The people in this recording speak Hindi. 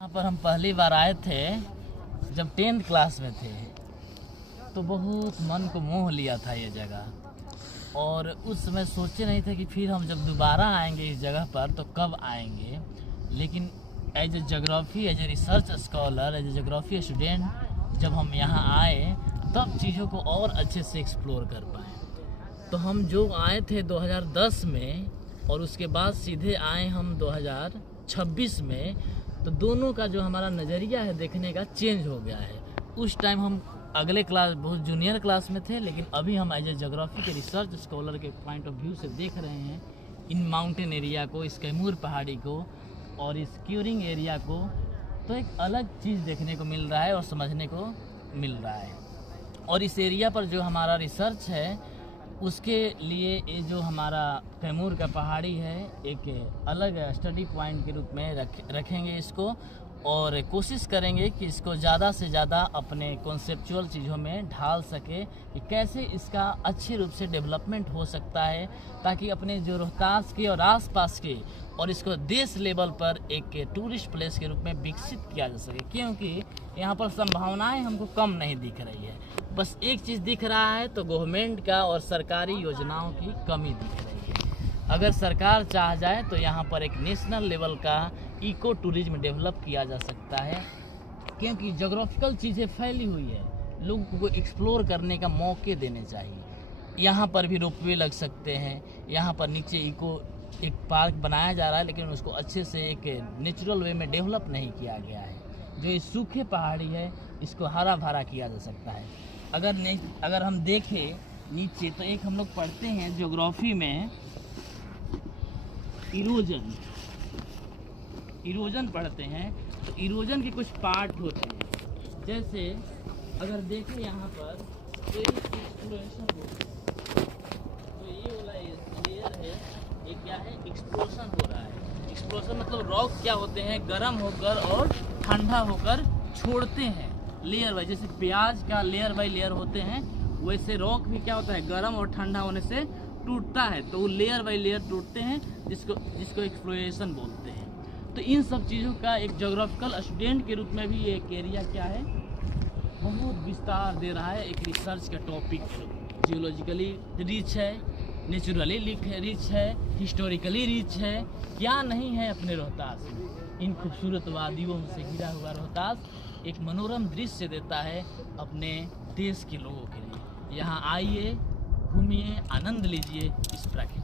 यहाँ पर हम पहली बार आए थे जब 10th क्लास में थे, तो बहुत मन को मोह लिया था ये जगह। और उस समय सोचे नहीं थे कि फिर हम जब दोबारा आएंगे इस जगह पर तो कब आएंगे। लेकिन as a geography, as a research scholar, as a geography student जब हम यहाँ आए तब चीज़ों को और अच्छे से एक्सप्लोर कर पाए। तो हम जो आए थे 2010 में और उसके बाद सीधे आए हम 2026 में, तो दोनों का जो हमारा नज़रिया है देखने का चेंज हो गया है। उस टाइम हम अगले क्लास, बहुत जूनियर क्लास में थे, लेकिन अभी हम एज ए जोग्राफ़ी के रिसर्च स्कॉलर के पॉइंट ऑफ व्यू से देख रहे हैं इन माउंटेन एरिया को, इस कैमूर पहाड़ी को और इस क्यूरिंग एरिया को। तो एक अलग चीज़ देखने को मिल रहा है और समझने को मिल रहा है। और इस एरिया पर जो हमारा रिसर्च है उसके लिए ये जो हमारा कैमूर का पहाड़ी है एक अलग स्टडी पॉइंट के रूप में रखेंगे इसको, और कोशिश करेंगे कि इसको ज़्यादा से ज़्यादा अपने कॉन्सेप्चुअल चीज़ों में ढाल सके कि कैसे इसका अच्छे रूप से डेवलपमेंट हो सकता है, ताकि अपने जो रोहतास के और आसपास के और इसको देश लेवल पर एक टूरिस्ट प्लेस के रूप में विकसित किया जा सके। क्योंकि यहाँ पर संभावनाएं हमको कम नहीं दिख रही है, बस एक चीज़ दिख रहा है तो गवर्नमेंट का और सरकारी योजनाओं की कमी दिख रही है। अगर सरकार चाह जाए तो यहाँ पर एक नेशनल लेवल का इको टूरिज्म डेवलप किया जा सकता है, क्योंकि जोग्राफिकल चीज़ें फैली हुई है, लोगों को एक्सप्लोर करने का मौके देने चाहिए। यहाँ पर भी रोपवे लग सकते हैं, यहाँ पर नीचे इको एक पार्क बनाया जा रहा है, लेकिन उसको अच्छे से एक नेचुरल वे में डेवलप नहीं किया गया है। जो इस सूखे पहाड़ी है इसको हरा भरा किया जा सकता है। अगर हम देखें नीचे तो एक हम लोग पढ़ते हैं ज्योग्राफी में इरोजन पढ़ते हैं, तो इरोजन के कुछ पार्ट होते हैं। जैसे अगर देखें यहाँ पर तो एक्सप्लोरेशन तो ये वाला लेयर है, ये क्या है, एक्सप्लोशन हो रहा है। एक्सप्लोशन मतलब रॉक क्या होते हैं, गर्म होकर और ठंडा होकर छोड़ते हैं लेयर बाई। जैसे प्याज का लेयर बाई लेयर होते हैं, वैसे रॉक भी क्या होता है, गर्म और ठंडा होने से टूटता है, तो वो लेयर बाई लेयर टूटते हैं, जिसको एक्सप्लोरेशन बोलते हैं। तो इन सब चीज़ों का एक जोग्राफिकल स्टूडेंट के रूप में भी ये एक एरिया क्या है, बहुत विस्तार दे रहा है एक रिसर्च का टॉपिक। जियोलॉजिकली रिच है, नेचुरली रिच है, हिस्टोरिकली रिच है, क्या नहीं है अपने रोहतास में। इन खूबसूरत वादियों से घिरा हुआ रोहतास एक मनोरम दृश्य देता है अपने देश के लोगों के लिए। यहाँ आइए, घूमिए, आनंद लीजिए इस प्रकृति।